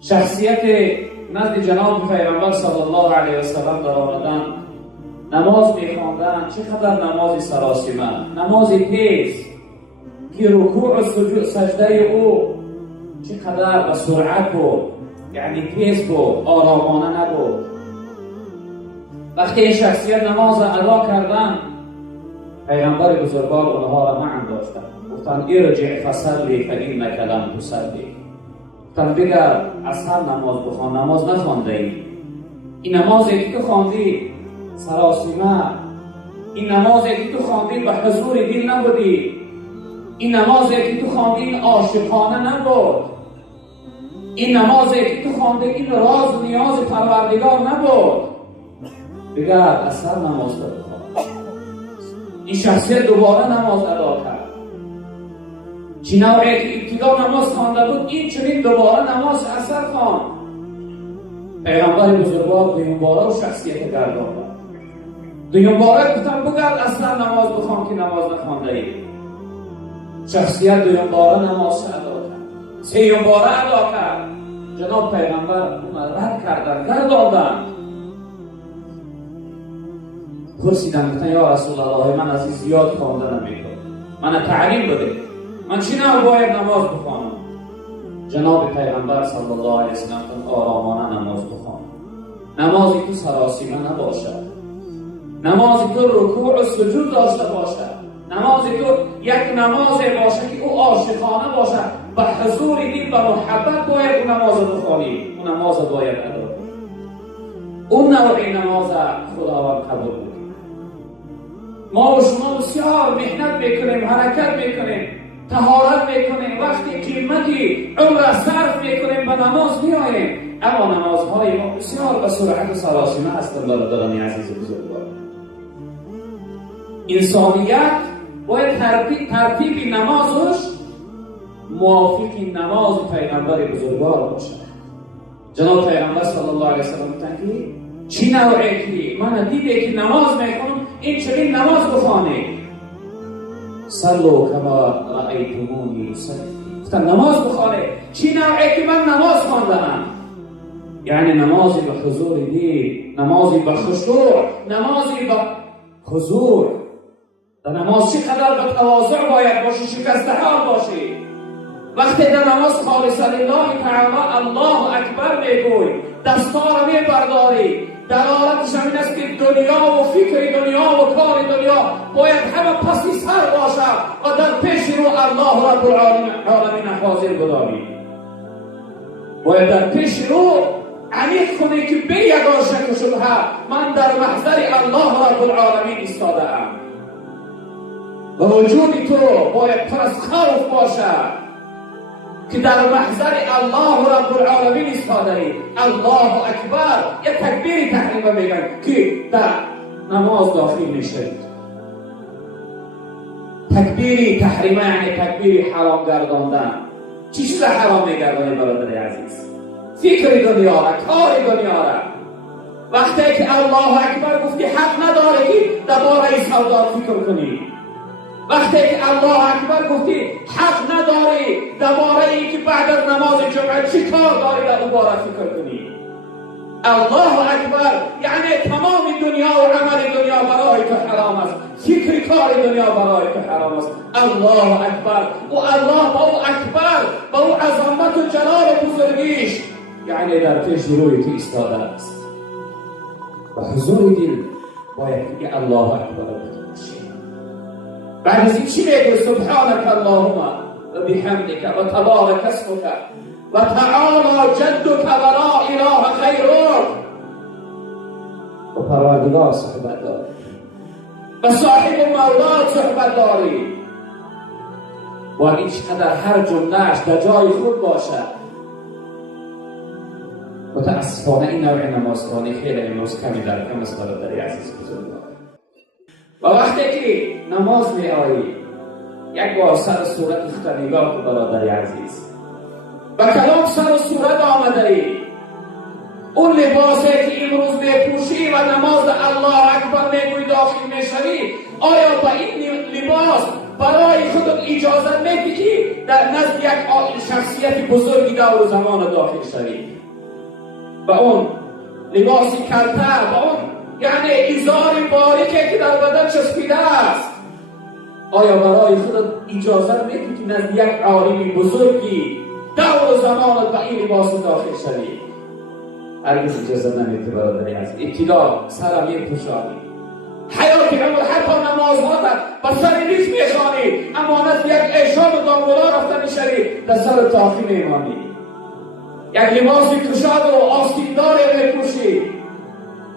شخصیت نزد جناب پیغمبر صلی الله علیه و سلم در آمدن نماز می‌خواندن. چقدر نماز سراسیمه، نماز تیز که رکوع و سجده او چقدر به سرعت بود، یعنی تیز بود، آرامانه نبود. وقتی این شخصیت نماز ادا کردن، پیغمبر بزرگوار اونها را معن داشتن، گفتن ارجع فصلی فانک لم تصلی. گفتن بگر اصحاب نماز بخوان، نماز نخوانده ای. این نمازی که تو خواندی سراسیمه، این نمازی که تو خواندی به حضور دل نبودی، این نمازی که تو خواندی این عاشقانه نبود، این نمازی که تو خواندی این راز و نیاز پروردگار نبود، بگر اصلا نماز بخوان. این شخصیت دوباره نماز ادا کرد. چی نوعی که ابتدا نماز خوانده بود، این چنین دوباره نماز اثر خواند. پیغمبر بزرگوار دویم باره و شخصیت گردانده. دویم باره گفتن بگر اصلا نماز بخوان که نماز نخوانده ای. شخصیت دویم باره نماز ادا کرد. سیم باره ادا کرد. جناب پیغمبر اون رد کردن، گرداندن. پرسیدن گفتن یا رسول الله، من از این زیاد خوانده نمیکنم، من تعلیم بده، من چی باید نماز بخوانم؟ جناب پیغمبر صلی الله علیه و سلم آرامانه نماز بخوان. نمازی تو سراسیمه نباشد، نمازی تو رکوع و سجود داشته باشد، نمازی تو یک نمازی باشه که او عاشقانه باشد، به حضور دل، به محبت باید اون نماز بخوانی، اون نماز باید ادا کنی. اون نوعی نماز خداوند قبول کنه. ما و شما بسیار محنت میکنیم، حرکت میکنیم، طهارت میکنیم، وقتی قیمتی عمر صرف میکنیم، به نماز میاییم، اما نمازهای ما بسیار به سرعت و سراسیمه هستند. برادران عزیز بزرگوار، انسانیت باید ترتیب نمازش موافق نماز پیغمبر بزرگوار باشد. جناب پیغمبر صلی الله علیه و سلم گفتند که چی نوعی که من دیده که نماز میکنم، این چنین نماز بخوانید. صلوا کما رأیتمونی اصلی. گفتن نماز بخوانید چی نوعی که من نماز خواندم، یعنی نمازی به حضور دل، نمازی به خشوع، نمازی به حضور. در نماز چقدر به تواضع باید باشی، شکسته حال باشی. وقتی در نماز خالص لله تعالی الله اکبر میگوی، دستا را میبرداری، دلالتش همین است که دنیا و فکر دنیا و کار دنیا باید همه پسی سر باشد و در پیش رو الله رب العالمین حاضر بداری. باید در پیش رو عمیق کنی که بی یگان شک و شبهه من در محضر الله رب العالمین ایستاده ام. و وجود تو باید پر از خوف باشد که در محضر الله رب العالمین ایستاده ای. الله اکبر یه تکبیر تحریمه میگن که در نماز داخل میشد. تکبیری تحریمه یعنی تکبیری حرام گرداندن. چی چیز حرام میگردانی برادر عزیز؟ فکر دنیا را، کار دنیا را. وقتی که الله اکبر گفتی حق نداره که درباره سودا فکر کنی. وقتی که الله اکبر گفتی حق نداری درباره اینکه بعد از نماز جمعه چی کار داری در اون باره فکر کنی. الله اکبر یعنی تمام دنیا و عمل دنیا برای تو حرام است، فکر کار دنیا برای تو حرام است. الله اکبر و الله با او اکبر، با او عظمت و جلال و بزرگیش یعنی در پیش روی تو ایستاده است. و حضور دل باید که الله اکبر باشی. بعد از این چی میگوی؟ سبحانك اللهم و بحمدك و تبارک اسمك و تعالی جدك و لا اله غیرک. و پروردگار صحبت داری، و صاحب مولات صحبت داری. باید این چقدر هر جملهش در جای خود باشد. متاسفانه این نوع نمازخوانی خیلی امروز کمی در کم است برادر عزیز بزرگوار. و وقتی که نماز می آیی یک بار سر و صورت اخت نگاه کن برادر عزیز، و کلام سر و صورت آمده ای. اون لباسی که امروز می پوشی و نماز الله اکبر میگوی داخل می شوی، آیا با این لباس برای خودت اجازه میدی که در نزد یک شخصیت بزرگی دور و زمان داخل شوی، با اون لباس کلته، با اون یعنی ازار باریکی که در بدن چسبیده است، آیا برای خودت اجازه میدی که نزد یک عالم بزرگی دور و زمانت با این لباس داخل شوی؟ هرگز اجازه نمیدی برادری عزیز. ابتدا سر میپوشانی، حیات عمر حتی نمازها با سر نیز میخوانی، اما نزد یک اشام و دامولا رفته میشوی در سر تاخی میمانی، یک لباس کشاد و آستیندار میپوشی.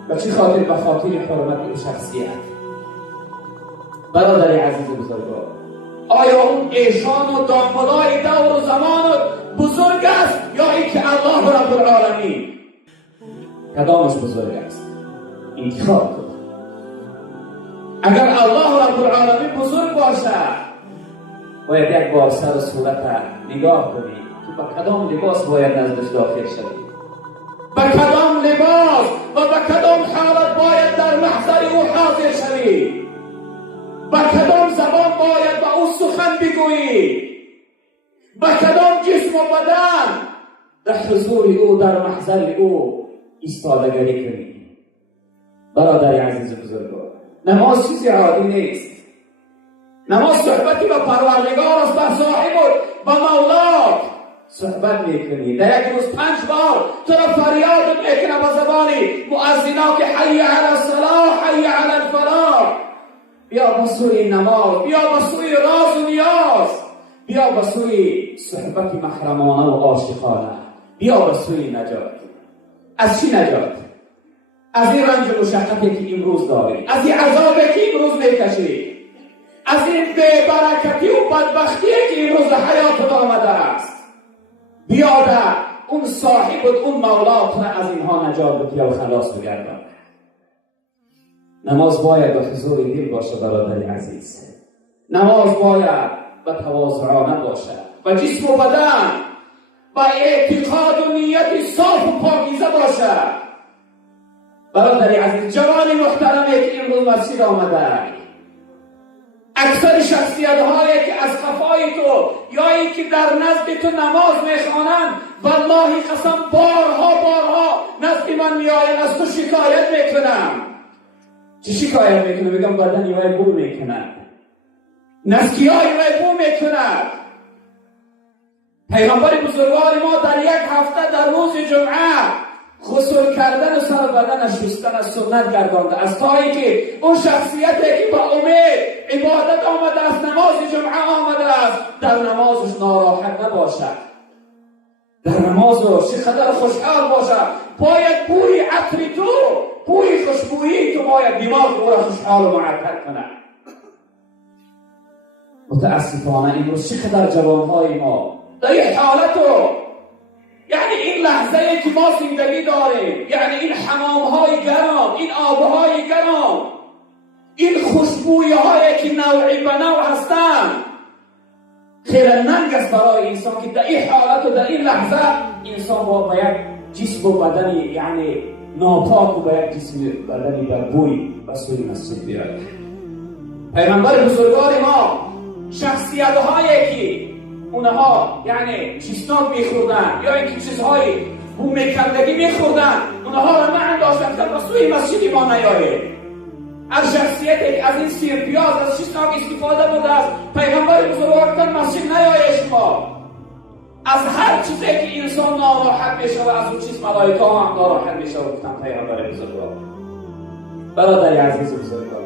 و چه خاطر؟ به خاطر حرمت و شخصیت. برادری عزیز بزرگوار، آیا اون ایشان و دامولای دور و زمان بزرگ است یا اینکه الله رب العالمین؟ کدامش بزرگ است؟ انتخاب کن. اگر الله رب العالمین بزرگ باشه، باید یک بار سر و صورت نگاه کنی که با کدام لباس باید نزدش داخل شدی، با کدام لباس و با کدام حالت باید در محضر او حاضر شوی، با کدام زبان باید با او سخن بگویی، با کدام جسم و بدن در حضور او در محضر او ایستادگی کنی. برادر عزیز بزرگوار، نماز چیزی عادی نیست. نماز صحبتی با پروردگار است، با صاحب و مولا صحبت میکنی. در یک روز 5 بار تو را فریاد میکنه با زبانی مؤذنا که حی علی الصلاح، حی علی الفلاح. بیا به سوی نماز، بیا به سوی راز و نیاز، بیا به سوی صحبت محرمانه و عاشقانه، بیا به سوی نجات. از چی نجات؟ از این رنج و مشقتی که امروز داری، از این عذابی که امروز میکشی، از این بی‌برکتی و بدبختی که امروز حیاتت آمده است. بیاده اون صاحبت، اون مولا تو از اینها نجات بده و خلاص بگردان. نماز باید به حضور دل باشه برادر عزیز. نماز باید به تواضعانه باشه، و جسم و بدن با اعتقاد و نیت صاف و پاکیزه باشه. برادر عزیز، جوان محترمی که امروز مسجد آمده، اکثر شخصیت هایی که از خفای تو یا ای که در نزد تو نماز میخوانند، والله قسم بارها نزد من میآیند، از تو شکایت میکنم. چه شکایت میکنم؟ میگم بدن یوای بو میکند، نسکی های یوای بو میکند. پیغمبر بزرگوار ما در یک هفته در روز جمعه غسل کردن و سر بدن شستن از سنت گردانده است، تا اینکه اون شخصیتی که با امید عبادت آمده است، نماز جمعه آمده است، در نمازش ناراحت نباشد، در نمازش چقدر خوشحال باشد. باید بوی عطر تو، بوی خوشبویی تو باید دماغ او را خوشحال و معطر کند. متاسفانه امروز چقدر جوانهای ما در این حالتو، یعنی این لحظه که ما زندگی داریم، یعنی این حمامهای گرم، این آبهای گرم، این خوشبویی‌هایی که نوعی به نوع هستند، خیلی ننگ است برای انسان که در این حالت و در این لحظه انسان با یک جسم و بدنی یعنی ناپاک و با یک جسم بدنی در بوی به سوی مسجد بیاید. پیغمبر بزرگوار ما شخصیت‌هایی که اونها یعنی چیزناک میخوردن یا اینکه چیزهای بومه کردگی میخوردن، اونها را معن داشتن که رسوی مسجدی ما نیایه. از شخصیت از این سیر پیاز از چیزناک استفاده بوده است. پیغمبر بزرگوار کن مسجد نیایه شما. از هر چیزی که انسان ناراحت میشه و از اون چیز ملائکه هم ناراحت میشه و گفتن پیغمبر بزرگوار. برادر عزیز بزرگوار،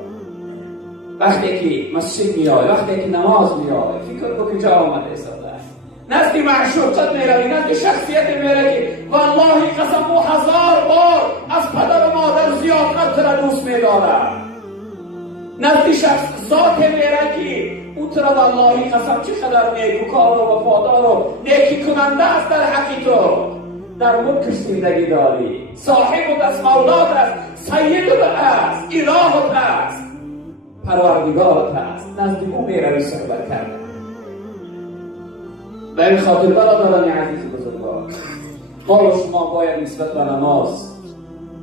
وقتی که مسجد میای، وقتی که نماز میای، فکر کو کجا آمده ایستاده، نزد معشوقت میروی، نزد شخصیت میروی که والله قسم او 1000 بار از پدر و مادر زیادتر تو را دوست میداره، نزد شخص ذات میروی که او تو را والله قسم چقدر نیکوکار و وفادار و نیکی کننده است در حق تو، در ملکش زندگی داری، صاحب است، مولات است، سید است، الهت است، پروردگارت است، نزد او میروی صحبت کردن. به این خاطر برادران عزیز بزرگوار، ما و شما باید نسبت به نماز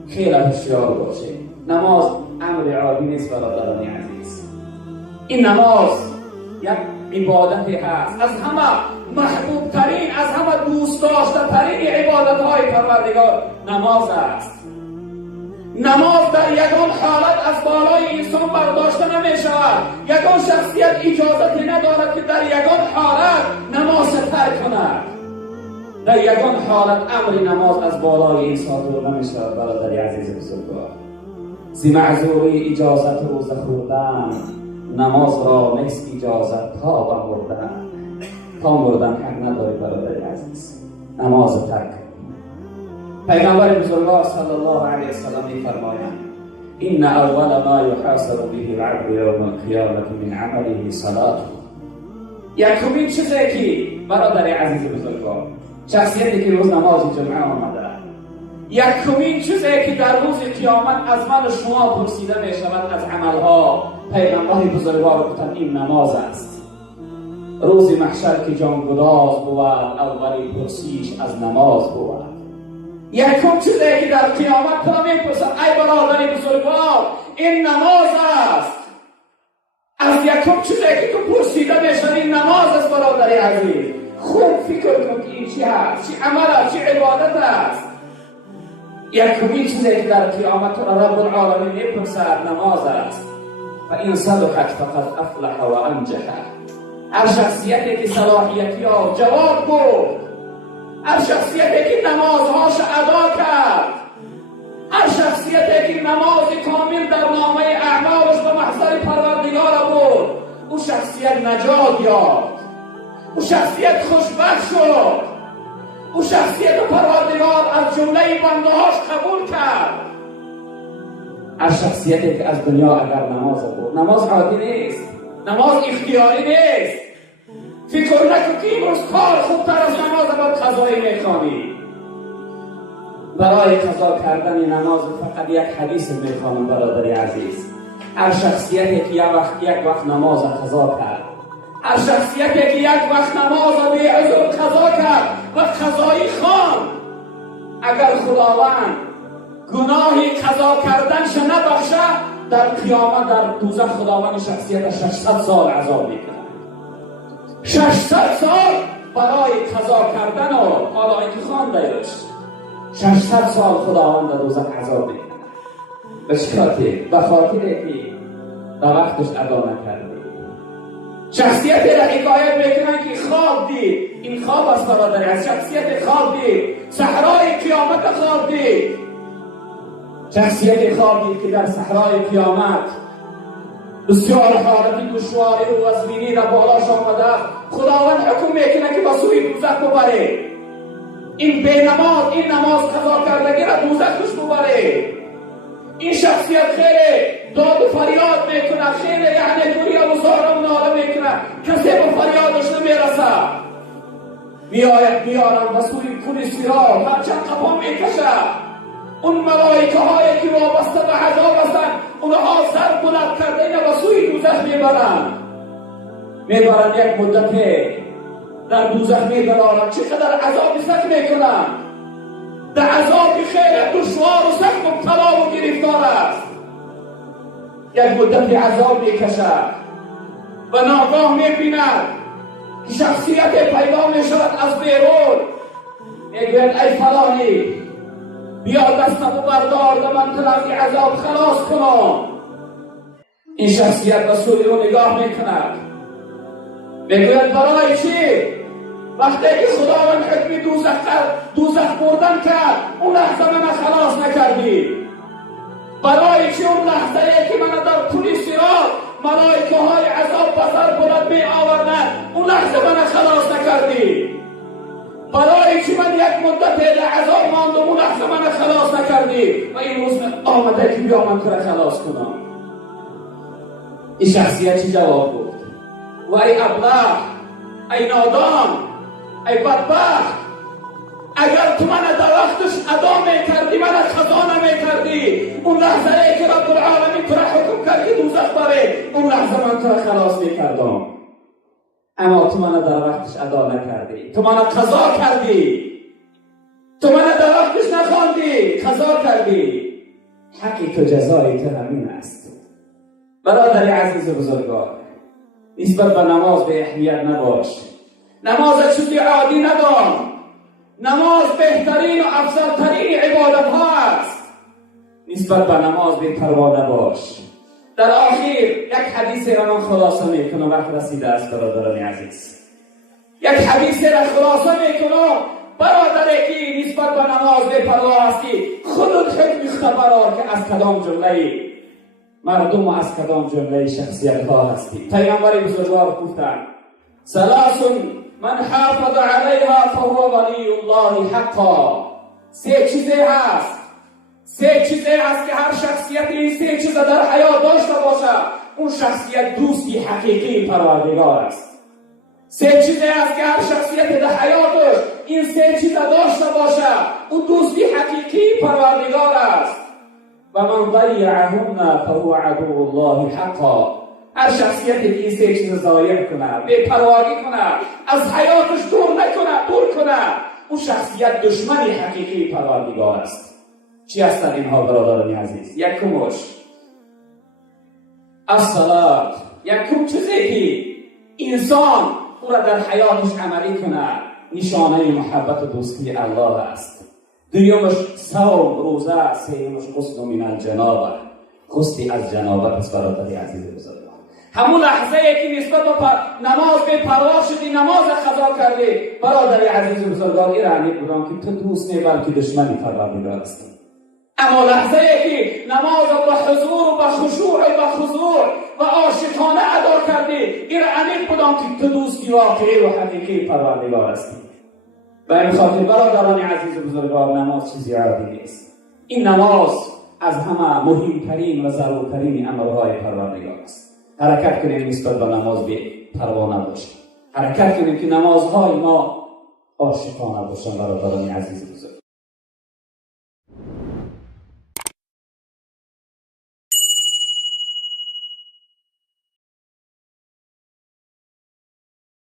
خیلی هوشیار باشیم. نماز امر عادی نیست برادران عزیز. این نماز یک عبادتی هست، از همه محبوب ترین، از همه دوست داشته ترین عبادت های پروردگار نماز است. نماز در یگان حالت از بالای انسان برداشته نمی شود. یگان شخصیت اجازتی ندارد که در یگان حالت نماز ترک کند. در یگان حالت امر نماز از بالای انسان دور نمی شود. برادر عزیز بزرگوار، زی معذوری اجازت روزه خوردن نماز را نیست اجازت تا بمردن. تا مردن حق نداری برادر عزیز نماز ترک. پیغمبر بزرگوار صلی الله علیه وسلم می‌فرمایند ان اول ما یحاسب به العبد یوم القیامة من عمله صلاته. یکمین چیزی که برادر عزیز بزرگوار، شخصیتی که روز نماز جمعه آمده، یکمین چیزی که در روز قیامت از من و شما پرسیده می شود از عملها، پیغمبر بزرگوار گفتند این نماز است. روز محشر که جانگداز بود اولی پرسیش از نماز بود. یکم چیزی که در قیامت تو میپرسد ای برادر بزرگوار این نماز است. از یکم چیزی که تو پرسیده میشد این نماز است برادر عزیز. خوب فکر کن که این چی هست، چی عمل است، چی عبادت است. یکمی چیزی که در قیامت رب العالمین میپرسد نماز است. و این صلحت فقط افلح و انجح. هر شخصیتی که صلاحیتی ها جواب گفت، هر شخصیتی که نمازهاش ادا کرد، هر شخصیتی که نماز کامل در نامه اعمالش به محضر پروردگار بود، او شخصیت نجات یافت، او شخصیت خوشبخت شد، او شخصیت پروردگار از جمله بندهاش قبول کرد. هر شخصیتی که از دنیا اگر نماز بود، نماز عادی نیست، نماز اختیاری نیست. فکر نکن که امروز کار خوبتر از نماز باید قضایی میخوانی. برای قضا کردن نماز فقط یک حدیث میخوانم برادر عزیز. هر شخصیتی که یک وقت نماز قضا کرد، هر شخصیتی که یک وقت نماز به عذر قضا کرد و قضایی خوان، اگر خداوند گناهی قضا کردنش نبخشه، در قیامت در دوزخ خداوند شخصیت 600 سال عذاب میکنه. 600 سال برای قضا کردن و حالا اینکه خواندهش 600 سال خداوند در دوزخ عذاب میکنه. به شکاتی به خاطری که در وقتش ادا نکرده. شخصیتی را حکایت میکنن که خواب دید، این خواب است برادر، از شخصیت خواب دید، صحرای قیامت خواب دید. شخصیت خواب دید که در صحرای قیامت بسیار حالتی دشواری و وزمینی را بالاش آمده، خداوند حکم میکنه که به سوی دوزخ ببره. این بینماز، این نماز قضا کردگی را دوزخ توش ببره. این شخصیت خیلی داد و فریاد میکنه، خیلی یعنی گریه و زار و ناله میکنه، کسی به فریادش نمیرسه. میارم به سوی کل صراط، هرچند قبا میکشه. اون ملائکه هایی که وابسته به عذاب هستند، اونها سر بلند کرده اینا به سوی دوزخ میبرند یک مدتی در دوزخ میبرند. چقدر عذابی سخت میکنند، در عذابی خیلی دشوار و سخت مبتلا و گرفتار است. یک مدتی عذاب میکشد و ناگاه میبیند که شخصیت پیدا میشود از بیرون، میگوید ای فلانی بیا دستم بردار و من تر از عذاب خلاص کنم. این شخصیت به سوی او نگاه میکند، میگوید برای چی؟ وقتی که خداوند حکم دوزخ بردن کرد، اون لحظه من خلاص نکردی. برای چی اون لحظه که من در پل صراط ملائکه های عذاب بسر بلند می آوردن، اون لحظه من خلاص نکردی. برای چی من یک مدت در عذاب ماندم، اون لحظه من خلاص نکردی و این روز آمده که بیا من تو را خلاص کنم. این شخصیت چی جواب بود؟ و ای ابله، ای نادان، ای بدبخت، اگر تو من در وقتش ادا میکردی، من خطا نمیکردی، اون لحظه ای که رب العالمین تو را حکم کرد که دوزخ بره، اون لحظه من تو را خلاص میکردم. اما تو من در وقتش ادا نکردی، تو من قضا کردی، تو من در وقتش نخواندی، قضا کردی. حقی تو جزای تو همین است. برادر عزیز بزرگوار، نسبت به نماز به اهمیت نباش. نماز چیزی عادی ندان. نماز بهترین و افضلترین عبادت ها است. نسبت به نماز بی پروا نباش. در آخر یک حدیث را من خلاصه میکنم، وقت رسیده است برادران عزیز. یک حدیث را خلاصه میکنم برادری که نسبت به نماز بی پروا هستی، خودت حکم اختبار که از کدام جمله مردم و از کدام جمله شخصیت ها هستی. پیغمبر بزرگوار گفتند ثلاث من حافظ علیها فهو ولی الله حقا. سه چیزه هست، سه چیزه هست که هر شخصیت این سه چیز در حیات داشته باشه، اون شخصیت دوستی حقیقی پروردگار است. سه چیزه هست که هر شخصیت در حیاتش این سه چیز داشته باشه، اون دوستی حقیقی پروردگار است. و من ضیعهن فهو عدو الله حقا. هر شخصیت که این سه چیز ضایع کنه، بے پروایی کنه، از حیاتش دور کنه، اون شخصیت دشمنی حقیقی پروردگار است. چی هستن اینها برادران عزیز؟ یکمش الصلاة، یکم چیزی که انسان او را در حیاتش عملی کنه نشانه محبت و دوستی الله است. دویمش صوم، روزه. سومش غسل من الجنابه، غسل از جنابت است برادر عزیز بزرگوار. همون لحظه که نسبت به نماز به پروا شدی، نماز قضا کردی، برادر عزیز بزرگوار ایرانی بودم که تو دوست نه بلکه دشمنی پروردگار هستی. اما لحظه که نماز با حضور و با خشوع و با خضوع و عاشقانه ادا کردی، ایرانی بودم که تو دوستی واقعی و حقیقی پروردگار هستی. و این خاطر برادران عزیز بزرگوار نماز چیزی عادی نیست. این نماز از همه مهمترین و ضرورترین امرهای پروردگار است. حرکت کنیم نسبت به نماز بی پروا نباشیم. حرکت کنیم که نمازهای ما عاشقانه باشن برادران عزیز بزرگوار.